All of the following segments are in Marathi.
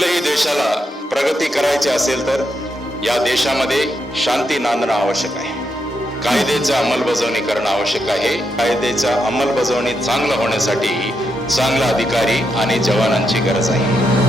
कुठल्याही देशाला प्रगती करायची असेल तर या देशामध्ये शांती नांदणं आवश्यक आहे. कायद्याची अंमलबजावणी करणं आवश्यक आहे. कायद्याच्या अंमलबजावणी चांगलं होण्यासाठी चांगला अधिकारी आणि जवानांची गरज आहे.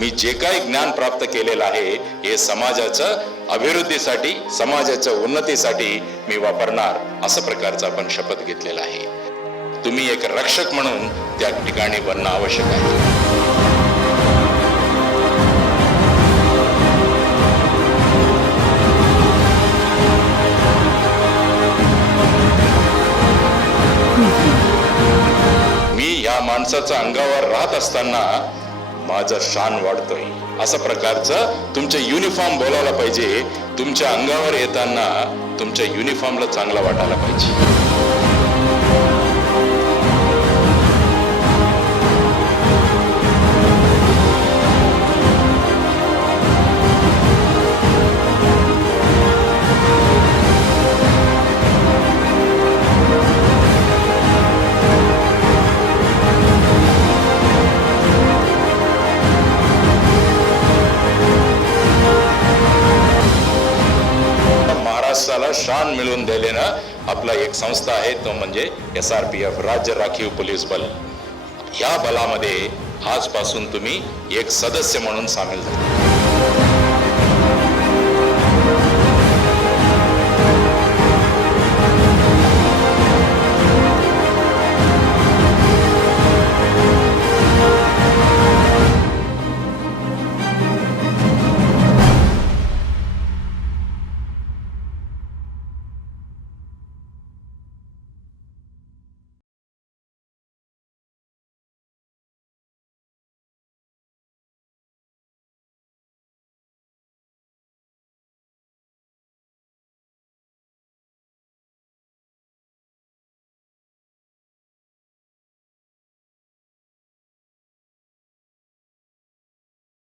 मी जे काही ज्ञान प्राप्त केलेलं आहे हे समाजाचं अभिवृद्धीसाठी समाजाच्या उन्नतीसाठी मी वापरणार असं प्रकारचा आपण शपथ घेतलेला आहे. तुम्ही एक रक्षक म्हणून त्या ठिकाणी बनणं आवश्यक आहे. मी या माणसाच्या अंगावर राहत असताना माझा शान वाढतोय. असा प्रकारचं तुमचे युनिफॉर्म बोलायला पाहिजे. तुमच्या अंगावर येताना तुमच्या युनिफॉर्मला चांगला वाटायला पाहिजे. शान मिळवून दिलेलं आपला एक संस्था आहे तो म्हणजे एस आर पी एफ राज्य राखीव पोलीस बल. या बलामध्ये आजपासून तुम्ही एक सदस्य म्हणून सामील झाला.